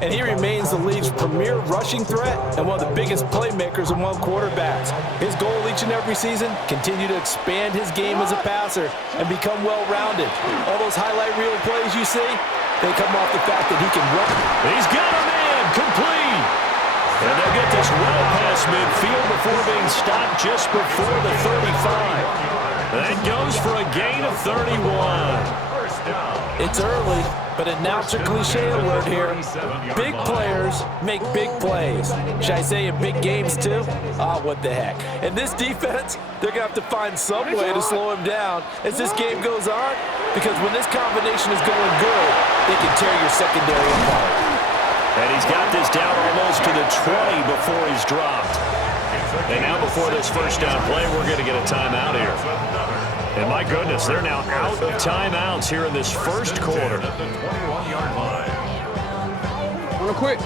And he remains the league's premier rushing threat and one of the biggest playmakers among quarterbacks. His goal each and every season, continue to expand his game as a passer and become well-rounded. All those highlight reel plays you see, they come off the fact that he can run. He's got a man, complete. And they'll get this well past midfield before being stopped just before the 35. That goes for a gain of 31. It's early, but announcer cliche alert here. Big players make big plays. Should I say in big games too? What the heck. And this defense, they're going to have to find some way to slow him down as this game goes on, because when this combination is going good, they can tear your secondary apart. And he's got this down almost to the 20 before he's dropped. And now before this first down play, we're going to get a timeout here. And my goodness, they're now out of timeouts here in this first quarter. Real quick.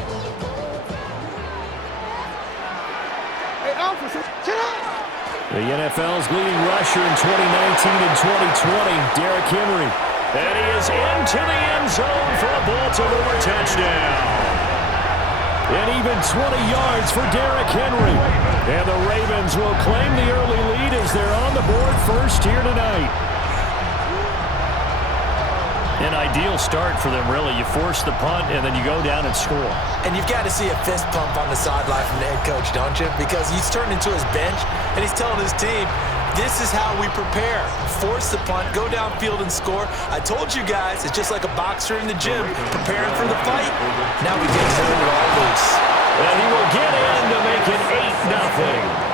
Hey, Alpha, sit up. The NFL's leading rusher in 2019 and 2020, Derrick Henry. And he is into the end zone for a Baltimore touchdown. And even 20 yards for Derrick Henry. And the Ravens will claim the early lead as they're on the board first here tonight. An ideal start for them, really. You force the punt, and then you go down and score. And you've got to see a fist pump on the sideline from the head coach, don't you? Because he's turned into his bench, and he's telling his team, this is how we prepare. Force the punt, go downfield and score. I told you guys, it's just like a boxer in the gym preparing for the fight. Now we get turned it all loose. And he will get in to make it 8-0.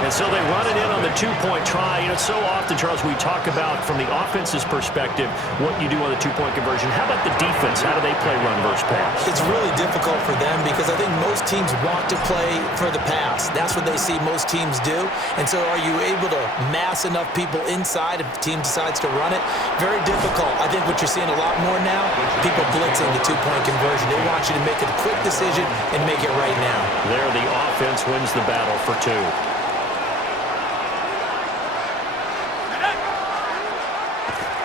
And so they run it in on the two-point try. You know, so often, Charles, we talk about from the offense's perspective what you do on the two-point conversion. How about the defense? How do they play run versus pass? It's really difficult for them because I think most teams want to play for the pass. That's what they see most teams do. And so are you able to mass enough people inside if the team decides to run it? Very difficult. I think what you're seeing a lot more now, people blitzing the two-point conversion. They want you to make a quick decision and make it right now. There, the offense wins the battle for two.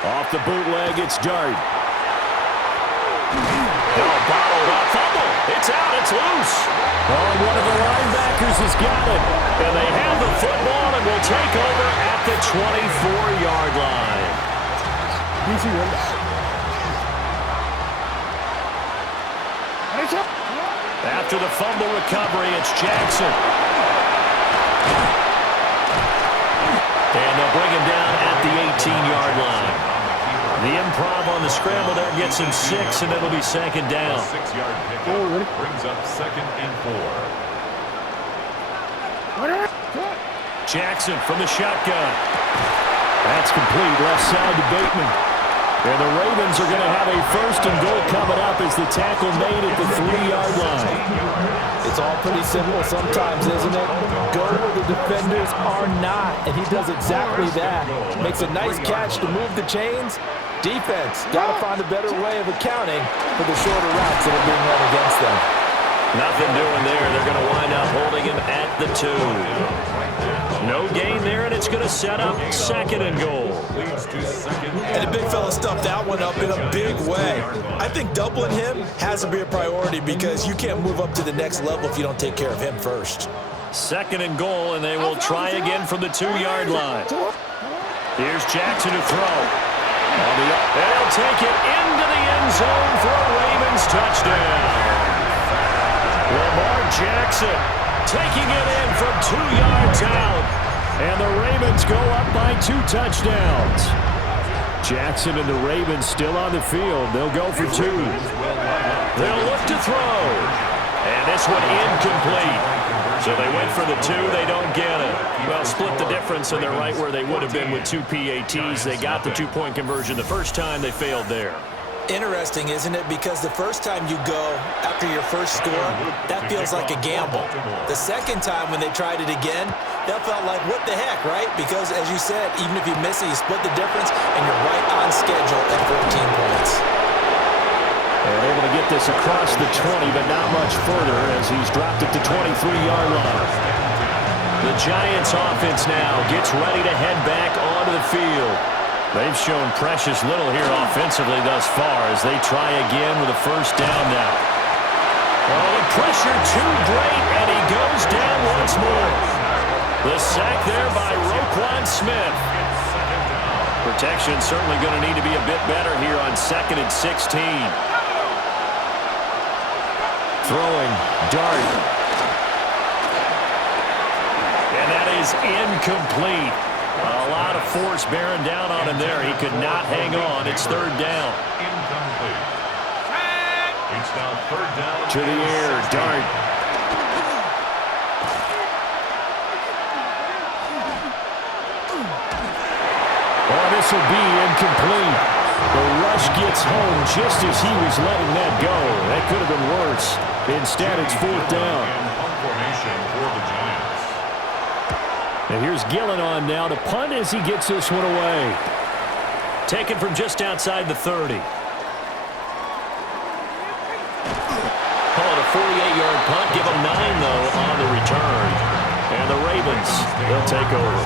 Off the bootleg, it's Dart. Oh, bottled up, fumble. It's out, it's loose. Oh, one of the linebackers has got it. And they have the football and will take over at the 24-yard line. After the fumble recovery, it's Jackson. And they'll bring him down at the 18-yard line. The improv on the scramble there gets him 6, and it'll be second down. 6-yard pickup brings up 2nd and 4. Jackson from the shotgun. That's complete, left side to Bateman. And the Ravens are going to have a 1st and goal coming up as the tackle made at the 3-yard line. It's all pretty simple sometimes, isn't it? Go where the defenders are not, and he does exactly that. Makes a nice catch to move the chains. Defense, got to find a better way of accounting for the shorter routes that are being run against them. Nothing doing there. They're going to wind up holding him at the 2. No gain there, and it's going to set up 2nd and goal. And the big fella stuffed that one up in a big way. I think doubling him has to be a priority because you can't move up to the next level if you don't take care of him first. 2nd and goal, and they will try again from the 2-yard line. Here's Jackson to throw. And he'll take it into the end zone for a Ravens touchdown. Lamar Jackson taking it in from 2 yards out. And the Ravens go up by 2 touchdowns. Jackson and the Ravens still on the field. They'll go for 2. They'll look to throw. And this one incomplete. So they went for the 2. They don't get it. Well, split the difference, and they're right where they would have been with 2 PATs. They got the 2-point conversion the first time. They failed there. Interesting, isn't it? Because the first time you go after your first score, that feels like a gamble. The second time when they tried it again, that felt like, what the heck, right? Because, as you said, even if you miss it, you split the difference, and you're right on schedule at 14 points. They're able to get this across the 20, but not much further as he's dropped it to 23-yard line. The Giants offense now gets ready to head back onto the field. They've shown precious little here offensively thus far as they try again with a first down now. Oh, the pressure too great, and he goes down once more. The sack there by Roquan Smith. Protection certainly going to need to be a bit better here on 2nd and 16. Throwing, dart. And that is incomplete. A lot of force bearing down on him there. He could not hang on. It's 3rd down. Incomplete. It's now 3rd down. To the air, dart. Oh, this will be incomplete. The rush gets home just as he was letting that go. That could have been worse. Instead, it's 4th down. Formation for the Giants. And here's Gillen on now to punt as he gets this one away. Taken from just outside the 30. Call it a 48-yard punt. Give them 9, though, on the return. And the Ravens, they'll take over.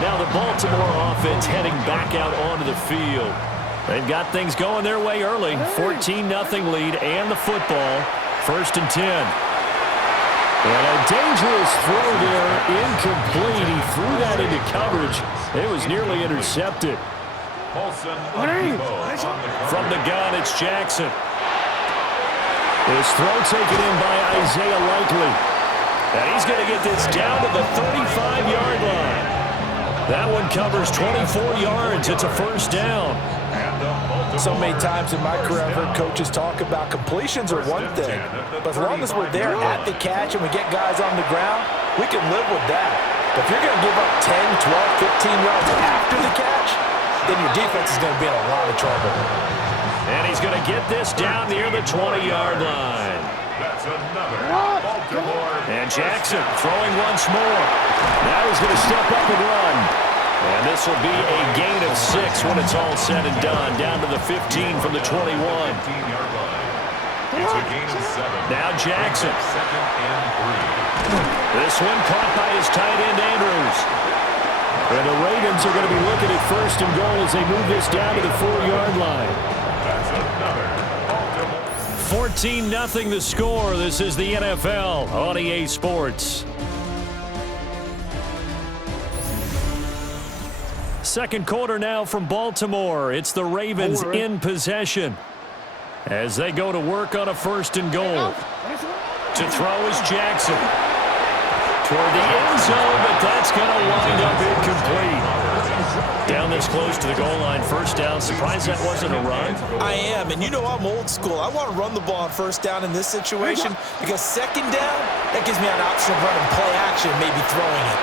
Now the Baltimore offense heading back out onto the field. They've got things going their way early. 14-0 lead and the football. 1st and 10. And a dangerous throw there. Incomplete. He threw that into coverage. It was nearly intercepted. From the gun, it's Jackson. His throw taken in by Isaiah Likely. And he's going to get this down to the 35-yard line. That one covers 24 yards. It's a 1st down. So many times in my career, I've heard coaches talk about completions are one thing, but as long as we're there at the catch and we get guys on the ground, we can live with that. But if you're going to give up 10, 12, 15 yards after the catch, then your defense is going to be in a lot of trouble. And he's going to get this down near the 20-yard line. That's another Baltimore. And Jackson throwing once more. Now he's going to step up and run. And this will be a gain of 6 when it's all said and done. Down to the 15 from the 21. 15-yard line. It's a gain of 7. Now Jackson. 2nd and 3. This one caught by his tight end, Andrews. And the Ravens are going to be looking at 1st and goal as they move this down to the 4-yard line. That's another Baltimore. 14-0 the score. This is the NFL on EA Sports. Second quarter now from Baltimore. It's the Ravens in possession as they go to work on a 1st and goal. To throw is Jackson. Toward the end zone, but that's going to wind up incomplete. Down this close to the goal line, 1st down. Surprised that wasn't a run? I am, and you know I'm old school. I want to run the ball on 1st down in this situation because 2nd down, that gives me an option of running play action, maybe throwing it.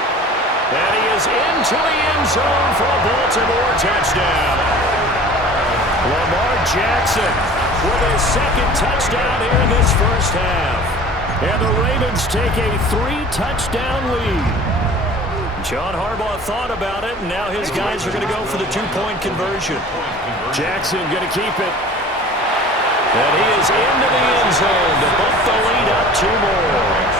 And he is into the end zone for a Baltimore touchdown. Lamar Jackson with his 2nd touchdown here in this 1st half. And the Ravens take a 3-touchdown lead. John Harbaugh thought about it, and now his guys are going to go for the 2-point conversion. Jackson going to keep it. And he is into the end zone to bump the lead up 2 more.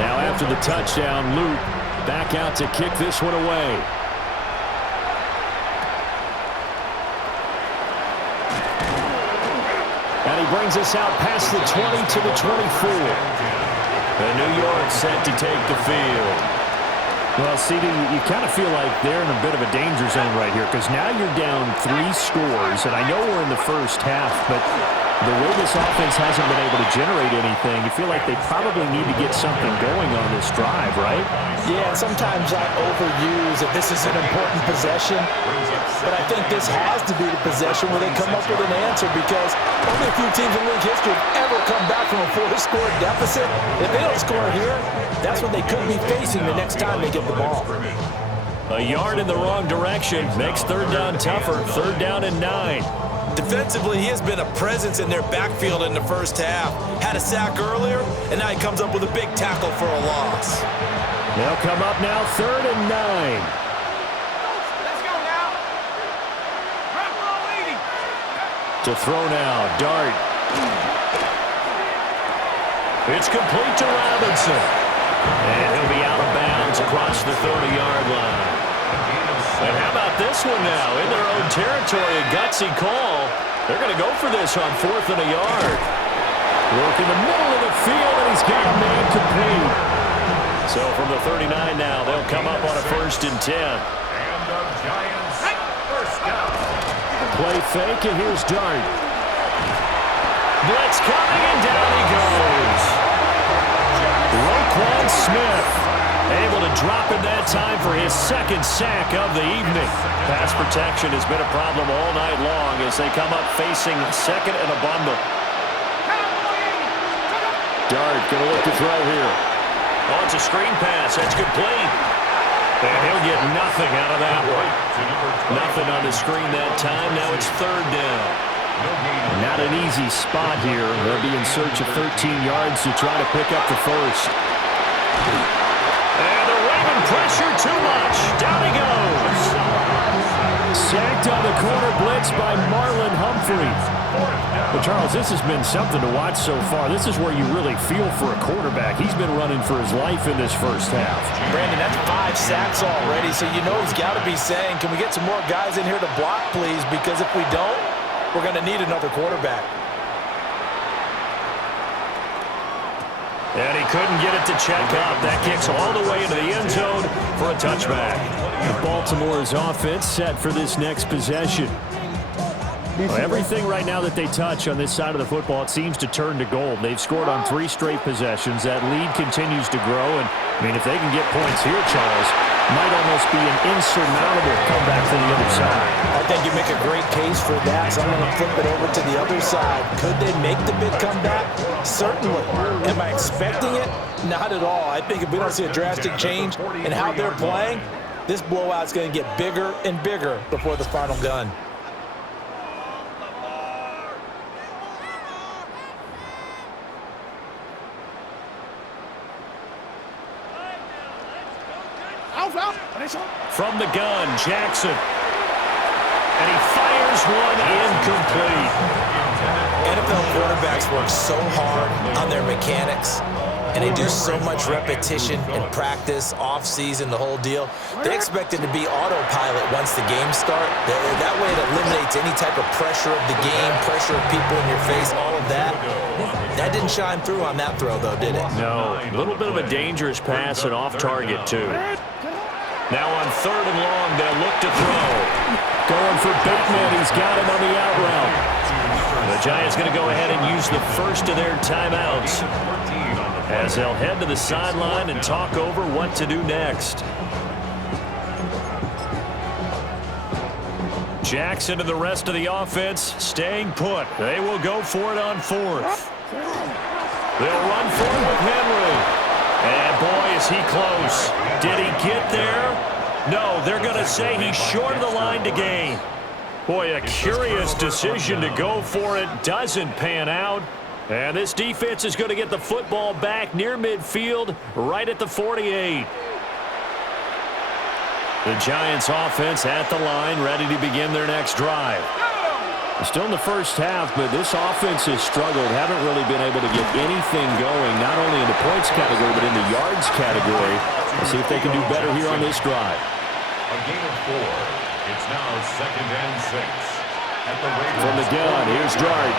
Now after the touchdown, Luke back out to kick this one away. And he brings us out past the 20 to the 24. And New York set to take the field. Well, CD, you kind of feel like they're in a bit of a danger zone right here because now you're down 3 scores. And I know we're in the 1st half, but the way this offense hasn't been able to generate anything, you feel like they probably need to get something going on this drive, right? Yeah, and sometimes I overuse that this is an important possession, but I think this has to be the possession where they come up with an answer because only a few teams in league history have ever come back from a 4-score deficit. If they don't score here, that's what they could be facing the next time they get the ball. A yard in the wrong direction makes 3rd down tougher. 3rd down and 9. Defensively, he has been a presence in their backfield in the 1st half. Had a sack earlier, and now he comes up with a big tackle for a loss. They'll come up now 3rd and 9. Let's go now. Run for a leading. To throw now, Dart. It's complete to Robinson. And he'll be out of bounds across the 30-yard line. And how about this one now? In their own territory, a gutsy call. They're going to go for this on 4th and a yard. Work in the middle of the field, and he's got a man complete. So from the 39 now, they'll come up on a 1st and 10. And the Giants first down. Play fake, and here's Dart. Blitz coming, and down he goes. Roquan Smith able to drop in that time for his 2nd sack of the evening. Pass protection has been a problem all night long as they come up facing 2nd and a bundle. Dart going to look to throw here. Oh, it's a screen pass. That's complete. And he'll get nothing out of that one. Nothing on the screen that time. Now it's 3rd down. Not an easy spot here. They'll be in search of 13 yards to try to pick up the 1st. And the Raven pressure too much. Down he goes. Sacked on the corner blitz by Marlon Humphrey. But, Charles, this has been something to watch so far. This is where you really feel for a quarterback. He's been running for his life in this first half. Brandon, that's 5 sacks already, so you know he's got to be saying, can we get some more guys in here to block, please? Because if we don't, we're going to need another quarterback. And he couldn't get it to check up. That kicks all the way into the end zone for a touchback. Baltimore's offense set for this next possession. Well, everything right now that they touch on this side of the football, it seems to turn to gold. They've scored on 3 straight possessions. That lead continues to grow. And, I mean, if they can get points here, Charles, might almost be an insurmountable comeback to the other side. I think you make a great case for that, so I'm going to flip it over to the other side. Could they make the big comeback? Certainly. Am I expecting it? Not at all. I think if we don't see a drastic change in how they're playing, this blowout's going to get bigger and bigger before the final gun. From the gun, Jackson. And he fires one incomplete. NFL quarterbacks work so hard on their mechanics, and they do so much repetition and practice, off-season, the whole deal. They expect it to be autopilot once the games start. That way it eliminates any type of pressure of the game, pressure of people in your face, all of that. That didn't shine through on that throw, though, did it? No. A little bit of a dangerous pass and off target, too. Now on 3rd and long, they'll look to throw. Going for Bateman. He's got him on the out route. The Giants going to go ahead and use the first of their timeouts as they'll head to the sideline and talk over what to do next. Jackson and the rest of the offense staying put. They will go for it on 4th. They'll run for it with Henry. And, boy, is he close. Did he get there? No, they're going to say he's short of the line to gain. Boy, a curious decision to go for it. Doesn't pan out. And this defense is going to get the football back near midfield, right at the 48. The Giants offense at the line, ready to begin their next drive. Still in the first half, but this offense has struggled. Haven't really been able to get anything going, not only in the points category, but in the yards category. Let's see if they can do better here on this drive. A gain of 4. It's now 2nd and 6. At the From the gun, here's Dart.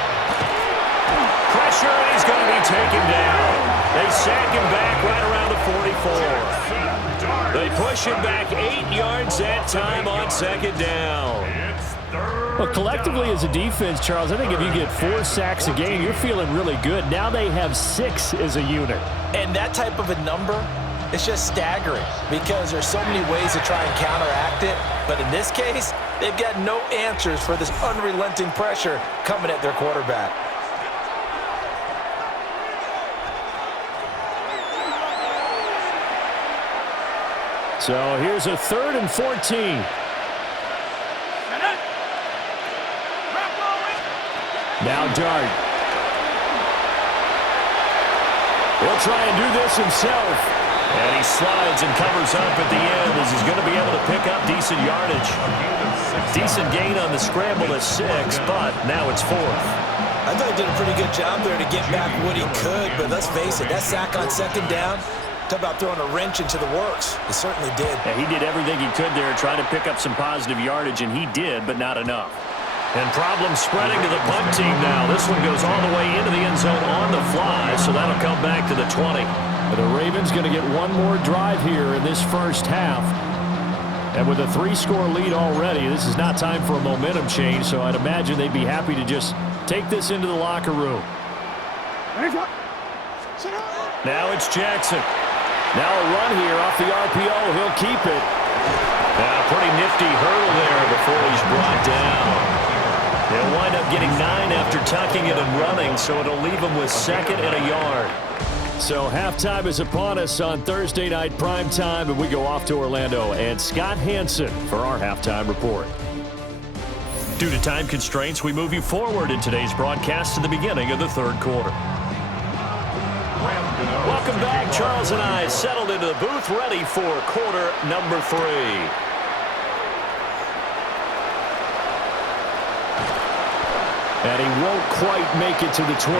Pressure, and he's going to be taken down. They sack him back right around the 44. They push him back 8 yards that time on 2nd down. Well, collectively as a defense, Charles, I think if you get 4 sacks a game, you're feeling really good. Now they have 6 as a unit. And that type of a number, it's just staggering because there's so many ways to try and counteract it. But in this case, they've got no answers for this unrelenting pressure coming at their quarterback. So here's a 3rd and 14. Now Dart. He'll try and do this himself. And he slides and covers up at the end as he's going to be able to pick up decent yardage. Decent gain on the scramble at 6, but now it's 4th. I thought he did a pretty good job there to get back what he could, but let's face it, that sack on second down, talk about throwing a wrench into the works. It certainly did. Yeah, he did everything he could there, trying to pick up some positive yardage, and he did, but not enough. And problems spreading to the punt team now. This one goes all the way into the end zone on the fly, so that'll come back to the 20. The Ravens going to get one more drive here in this first half. And with a 3-score lead already, this is not time for a momentum change, so I'd imagine they'd be happy to just take this into the locker room. Now it's Jackson. Now a run here off the RPO. He'll keep it. Pretty nifty hurdle there before he's brought down. He'll wind up getting 9 after tucking it and running, so it'll leave him with second and a yard. So halftime is upon us on Thursday night primetime, and we go off to Orlando. And Scott Hansen for our halftime report. Due to time constraints, we move you forward in today's broadcast to the beginning of the third quarter. Welcome back. Charles and I settled into the booth, ready for quarter number 3. And he won't quite make it to the 25.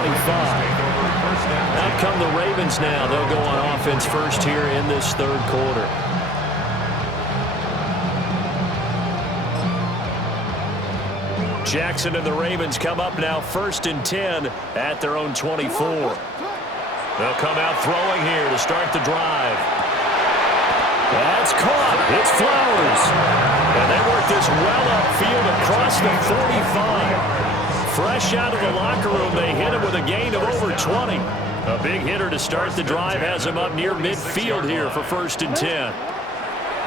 Out come the Ravens now. They'll go on offense first here in this third quarter. Jackson and the Ravens come up now first and 10 at their own 24. They'll come out throwing here to start the drive. That's caught. It's Flowers. And they work this well upfield across the 45. Fresh out of the locker room, they hit him with a gain of over 20. A big hitter to start the drive has him up near midfield here for first and 10.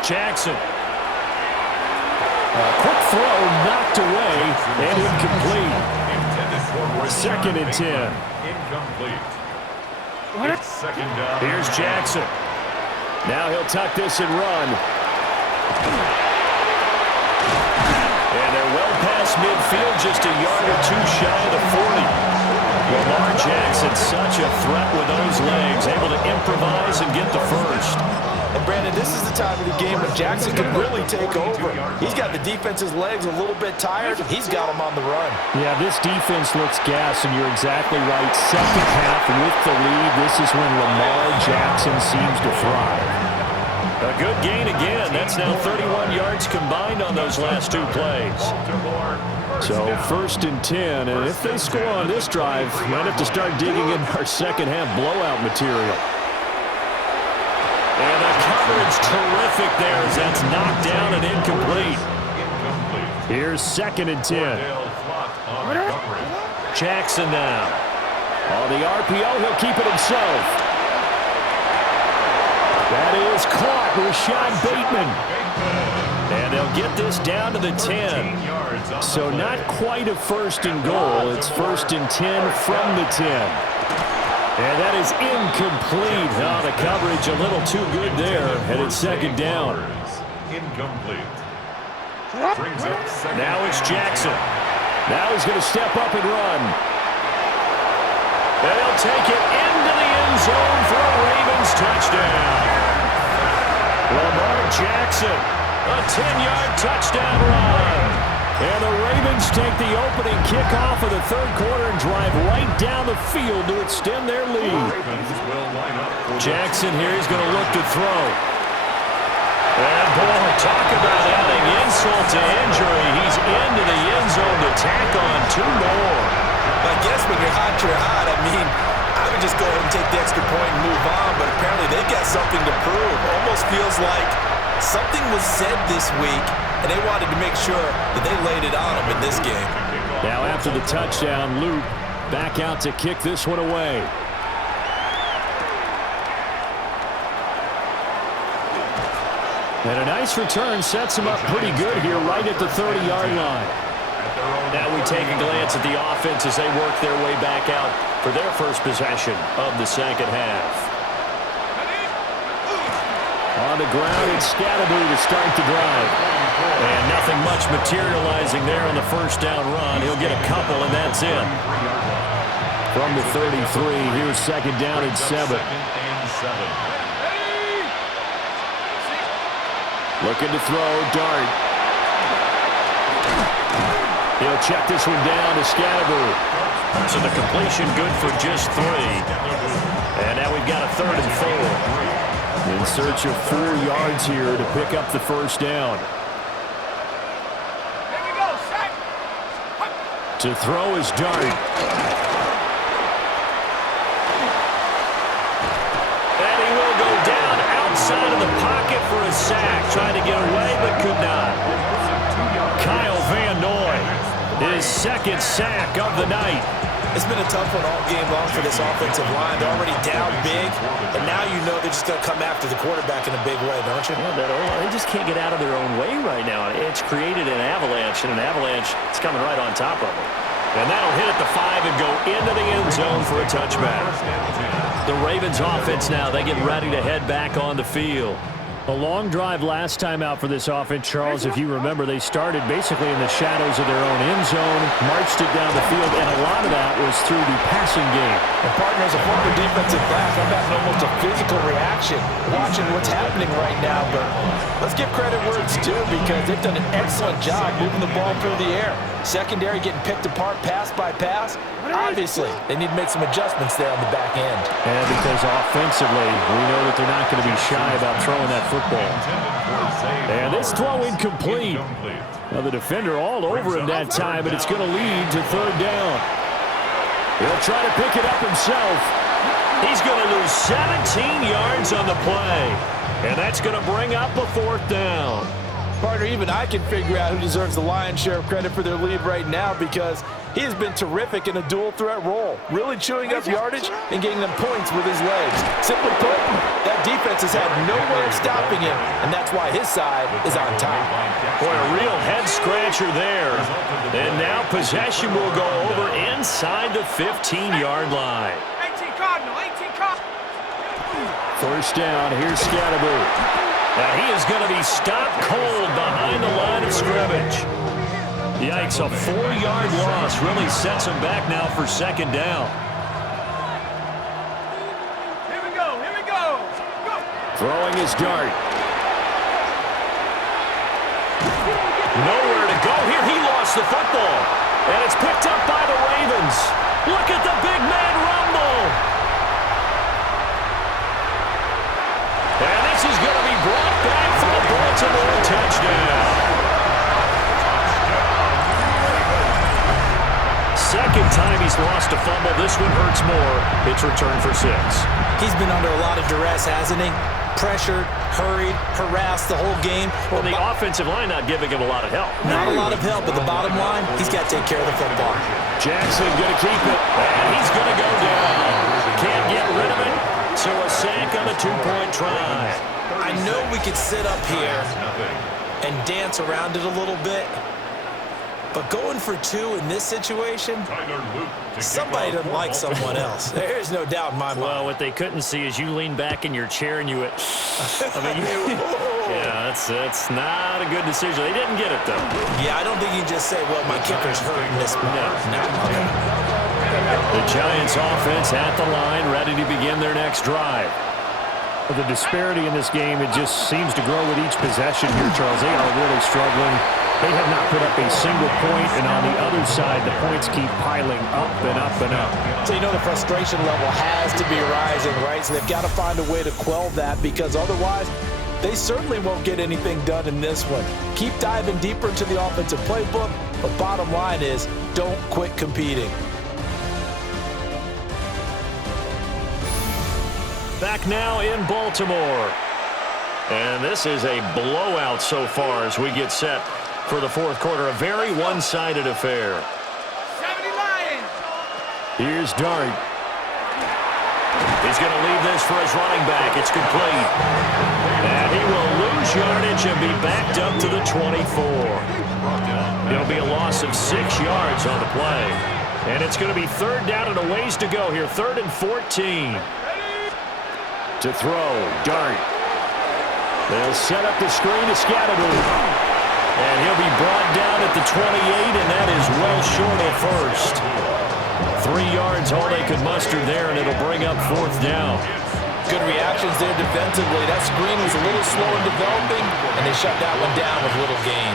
Jackson. A quick throw knocked away and incomplete. Second and 10. Incomplete. It's second down. Here's Jackson. Now he'll tuck this and run. And they're well past midfield, just a yard or two shy of the 40. Lamar Jackson, such a threat with those legs, able to improvise and get the first. And Brandon, this is the time of the game when Jackson can really take over. He's got the defense's legs a little bit tired. He's got them on the run. Yeah, this defense looks gassed, and you're exactly right. Second half with the lead, this is when Lamar Jackson seems to thrive. A good gain again. That's now 31 yards combined on those last 2 plays. So first and 10, and if they score on this drive, we might have to start digging in our second half blowout material. And the coverage terrific there as that's knocked down and incomplete. Here's second and 10. Jackson now. On the RPO, he'll keep it himself. That is caught, Rashad Bateman. And they'll get this down to the 10. So not quite a first and goal. It's first and 10 from the 10. And that is incomplete. Oh, the coverage a little too good there. And it's second down. Incomplete. Now it's Jackson. Now he's going to step up and run. They'll take it into the end zone for a Ravens touchdown. Lamar Jackson, a 10-yard touchdown run. And the Ravens take the opening kickoff of the third quarter and drive right down the field to extend their lead. Jackson here is going to look to throw. And boy, talk about adding insult to injury. He's into the end zone to tack on 2 more. I guess when you're hot, you're hot. I mean, I would just go ahead and take the extra point and move on, but apparently they've got something to prove. Almost feels like something was said this week, and they wanted to make sure that they laid it on them in this game. Now after the touchdown, Luke back out to kick this one away. And a nice return sets him up pretty good here right at the 30-yard line. Now we take a glance at the offense as they work their way back out for their first possession of the second half. On the ground, it's Scatterboo to start the drive. And nothing much materializing there on the first down run. He'll get a couple, and that's it. From the 33, here's second down and 7. Looking to throw, Dart. He'll check this one down to Scatterby. So the completion good for just 3. And now we've got a 3rd and 4. In search of 4 yards here to pick up the first down. Here we go, sack. To throw is Dart. And he will go down outside of the pocket for a sack. Trying to get away, but could not. Kyle Van Noy, his 2nd sack of the night. It's been a tough one all game long for this offensive line. They're already down big, and now you know they're just going to come after the quarterback in a big way, don't you? Yeah, they just can't get out of their own way right now. It's created an avalanche, and an avalanche is coming right on top of them. And that'll hit at the 5 and go into the end zone for a touchback. The Ravens offense now, they get ready to head back on the field. A long drive last time out for this offense, Charles. If you remember, they started basically in the shadows of their own end zone, marched it down the field, and a lot of that was through the passing game. And partner, as a former defensive back, I'm having almost a physical reaction watching what's happening right now. But let's give credit where it's due because they've done an excellent job moving the ball through the air. Secondary getting picked apart pass by pass. Obviously, they need to make some adjustments there on the back end. And because offensively, we know that they're not going to be shy about throwing that football. And this throw incomplete. Now the defender all over him that time, but it's going to lead to 3rd down. He'll try to pick it up himself. He's going to lose 17 yards on the play. And that's going to bring up a 4th down. Partner, even I can figure out who deserves the lion's share of credit for their lead right now because he has been terrific in a dual threat role, really chewing up yardage and getting them points with his legs. Simply put, that defense has had no way of stopping him, and that's why his side is on top. Boy, a real head-scratcher there. And now possession will go over inside the 15-yard line. 18 Cardinal, 18 Cardinal. First down, here's Scatterby. Now he is going to be stopped cold behind the line of scrimmage. Yikes, a 4-yard loss really sets him back now for 2nd down. Here we go, here we go. Go. Throwing his Dart. Nowhere to go here. He lost the football. And it's picked up by the Ravens. Look at the big man rumble. And this is going to be brought back for a Baltimore touchdown. 2nd time he's lost a fumble. This one hurts more. It's returned for 6. He's been under a lot of duress, hasn't he? Pressured, hurried, harassed the whole game. Well, the offensive line not giving him a lot of help. Not a lot of help, but the bottom line, he's got to take care of the football. Jackson going to keep it. And he's going to go down. Can't get rid of it. So a sack on a 2-point try. I know we could sit up here and dance around it a little bit, but going for 2 in this situation, somebody doesn't like someone else. There's no doubt in my mind. Well, what they couldn't see is you lean back in your chair and you went, yeah, that's not a good decision. They didn't get it, though. Yeah, I don't think you can just say, well, my kicker's hurt in this one. No. The Giants offense at the line, ready to begin their next drive. The disparity in this game, it just seems to grow with each possession here, Charles. They are really struggling. They have not put up a single point, and on the other side, the points keep piling up and up and up. So you know the frustration level has to be rising, right? So they've got to find a way to quell that because otherwise they certainly won't get anything done in this one. Keep diving deeper into the offensive playbook, but bottom line is don't quit competing. Back now in Baltimore. And this is a blowout so far as we get set for the 4th quarter. A very one-sided affair. 70 Lions. Here's Dart. He's going to leave this for his running back. It's complete. And he will lose yardage and be backed up to the 24. It'll be a loss of 6 yards on the play. And it's going to be 3rd down and a ways to go here. 3rd and 14. To throw, Dart. They'll set up the screen to Scatterby. And he'll be brought down at the 28, and that is well short of first. 3 yards, all they could muster there, and it'll bring up 4th down. Good reactions there defensively. That screen was a little slow in developing, and they shut that one down with little gain.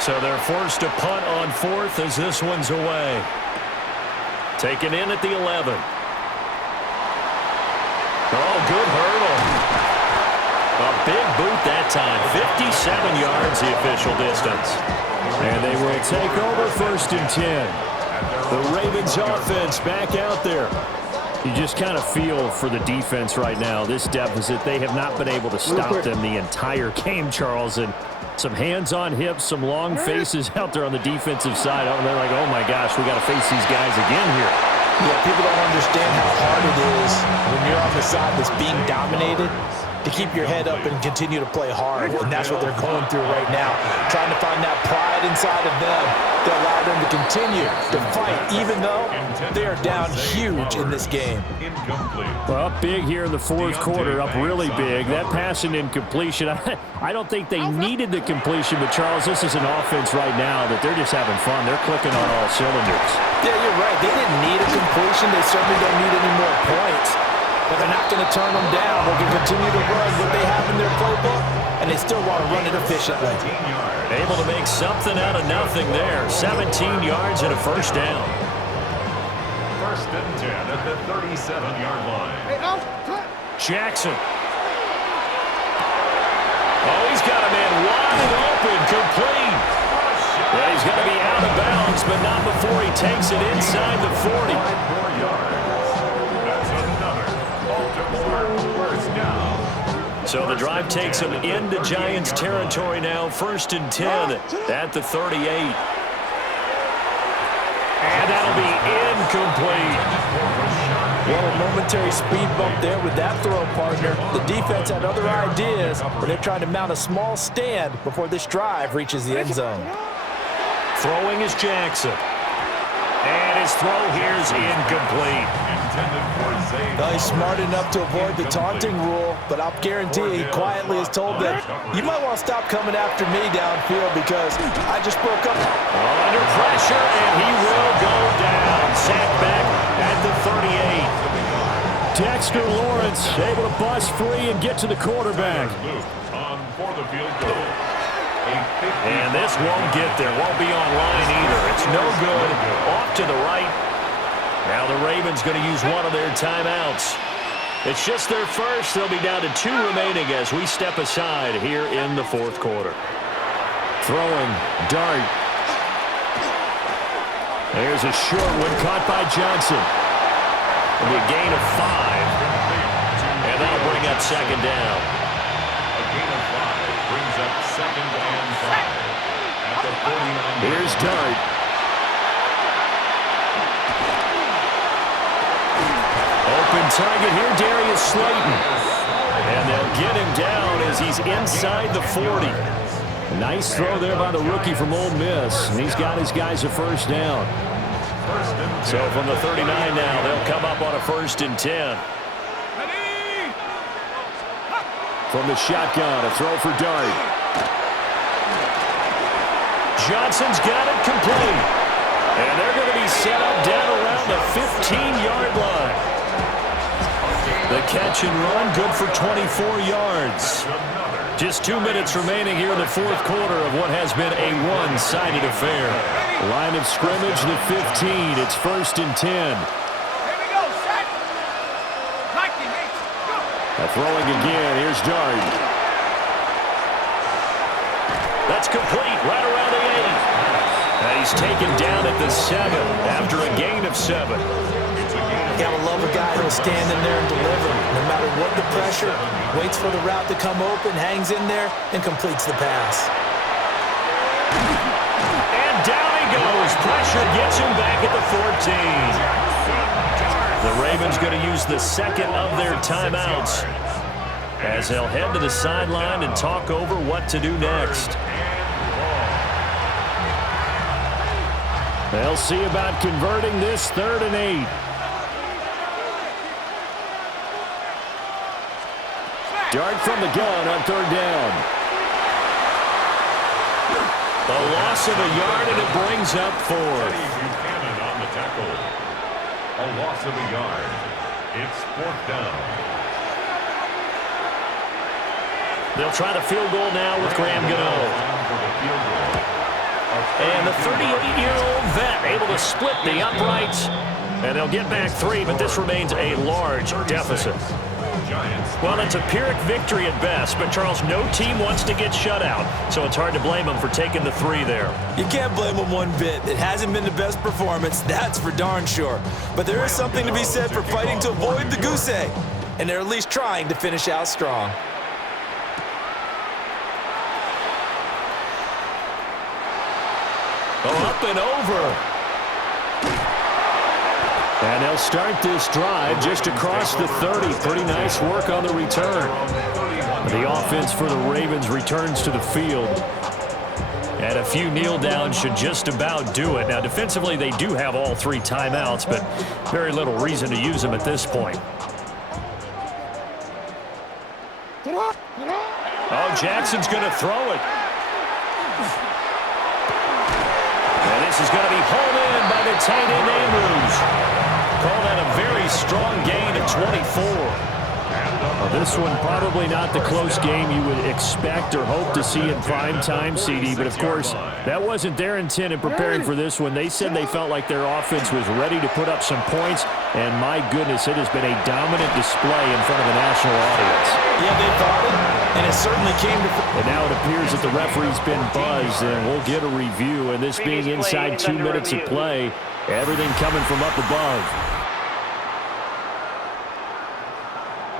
So they're forced to punt on fourth as this one's away. Taken in at the 11. Oh, good hurdle. A big boot that time. 57 yards the official distance. And they will take over 1st and 10. The Ravens offense back out there. You just kind of feel for the defense right now, this deficit. They have not been able to stop them the entire game, Charles. And some hands on hips, some long faces out there on the defensive side. Oh, they're like, oh, my gosh, we got to face these guys again here. Yeah, people don't understand how hard it is when you're on the side that's being dominated to keep your head up and continue to play hard. And that's what they're going through right now, trying to find that pride inside of them to allow them to continue to fight, even though they are down huge in this game. Well, up big here in the 4th quarter, up really big. That pass and incompletion, I don't think they needed the completion, but Charles, this is an offense right now that they're just having fun. They're clicking on all cylinders. Yeah, you're right. They didn't need a completion. They certainly don't need any more points. But they're not going to turn them down. They're going to continue to run what they have in their playbook, and they still want to run it efficiently. Able to make something out of nothing there. 17 yards and a first down. 1st and 10 at the 37-yard line. Jackson. Oh, he's got a man wide open, complete. Yeah, he's going to be out of bounds, but not before he takes it inside the 40. So the drive takes them into Giants territory now. 1st and 10 at the 38. And that'll be incomplete. Well, a momentary speed bump there with that throw, partner. The defense had other ideas, but they're trying to mount a small stand before this drive reaches the end zone. Throwing is Jackson. And his throw here is incomplete. Well, he's smart enough to avoid the taunting rule, but I'll guarantee he quietly has told them, you might want to stop coming after me downfield because I just broke up. Under pressure, and he will go down. Sacked back at the 38. Dexter Lawrence able to bust free and get to the quarterback. And this won't get there. Won't be online either. It's no good. Off to the right. Now the Ravens going to use one of their timeouts. It's just their first. They'll be down to 2 remaining as we step aside here in the 4th quarter. Throwing, dart. There's a short one caught by Johnson. It'll be a gain of 5. And that'll bring up 2nd down. A gain of 5 brings up 2nd and 5 at the 49. Here's Dart. Open target here, Darius Slayton. And they'll get him down as he's inside the 40. A nice throw there by the rookie from Ole Miss. And he's got his guys a first down. So from the 39 now, they'll come up on a 1st and 10. From the shotgun, a throw for Dart. Johnson's got it complete. And they're going to be set up down around the 15-yard line. The catch and run, good for 24 yards. Just 2 minutes remaining here in the 4th quarter of what has been a one-sided affair. Line of scrimmage, the 15. It's 1st and 10. Here we go, set. Lightning, go. Throwing again. Here's Dart. That's complete right around the 8. And he's taken down at the 7 after a gain of 7. You gotta love a guy who'll stand in there and deliver. No matter what the pressure, waits for the route to come open, hangs in there, and completes the pass. And down he goes. Pressure gets him back at the 14. The Ravens going to use the 2nd of their timeouts as they'll head to the sideline and talk over what to do next. They'll see about converting this 3rd and 8. Dart from the gun on 3rd down. A loss of a yard, and it brings up 4th. On the tackle. A loss of a yard. It's 4th down. They'll try the field goal now with Graham Gano. And the 38-year-old vet able to split the uprights. And they'll get back 3, but this remains a large deficit. Well, it's a Pyrrhic victory at best, but Charles, no team wants to get shut out, so it's hard to blame them for taking the 3 there. You can't blame them one bit. It hasn't been the best performance, that's for darn sure. But there is something to be said for fighting to avoid the goose egg, and they're at least trying to finish out strong. Oh, up and over. And they'll start this drive just across the 30. Pretty nice work on the return. The offense for the Ravens returns to the field. And a few kneel downs should just about do it. Now, defensively, they do have all 3 timeouts, but very little reason to use them at this point. Oh, Jackson's going to throw it. And this is going to be hauled in by the tight end Andrews. Call that a very strong gain of 24. Well, this one probably not the close game you would expect or hope to see in prime time, CD, but of course, that wasn't their intent in preparing for this one. They said they felt like their offense was ready to put up some points, and my goodness, it has been a dominant display in front of a national audience. Yeah, they thought it, and it certainly came to... And now it appears that the referee's been buzzed, and we'll get a review, and this being inside 2 minutes of play, everything coming from up above.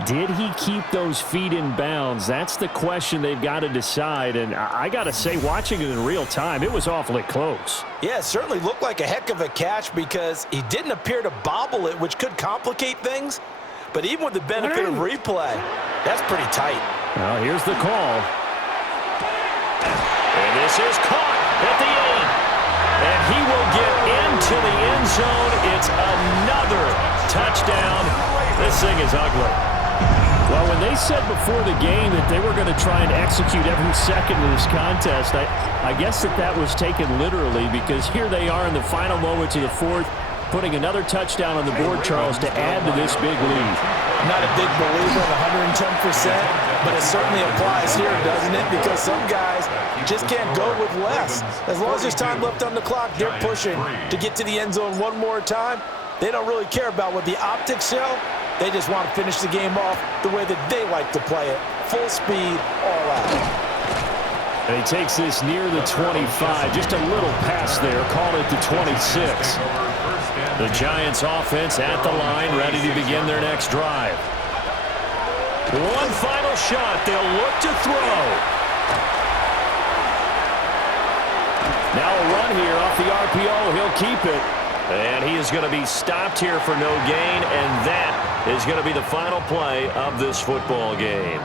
Did he keep those feet in bounds? That's the question they've got to decide. And I got to say, watching it in real time, it was awfully close. Yeah, it certainly looked like a heck of a catch because he didn't appear to bobble it, which could complicate things. But even with the benefit of replay, that's pretty tight. Well, here's the call. And this is caught at the end. And he will get into the end zone. It's another touchdown. This thing is ugly. Well, when they said before the game that they were going to try and execute every second of this contest, I guess that was taken literally because here they are in the final moments of the 4th, putting another touchdown on the board, Charles, to add to this big lead. I'm not a big believer in 110%, but it certainly applies here, doesn't it? Because some guys just can't go with less. As long as there's time left on the clock, they're pushing to get to the end zone one more time. They don't really care about what the optics show. They just want to finish the game off the way that they like to play it. Full speed, all out. And he takes this near the 25. Just a little pass there. Call it the 26. The Giants offense at the line, ready to begin their next drive. One final shot. They'll look to throw. Now a run here off the RPO. He'll keep it. And he is going to be stopped here for no gain, and that is going to be the final play of this football game.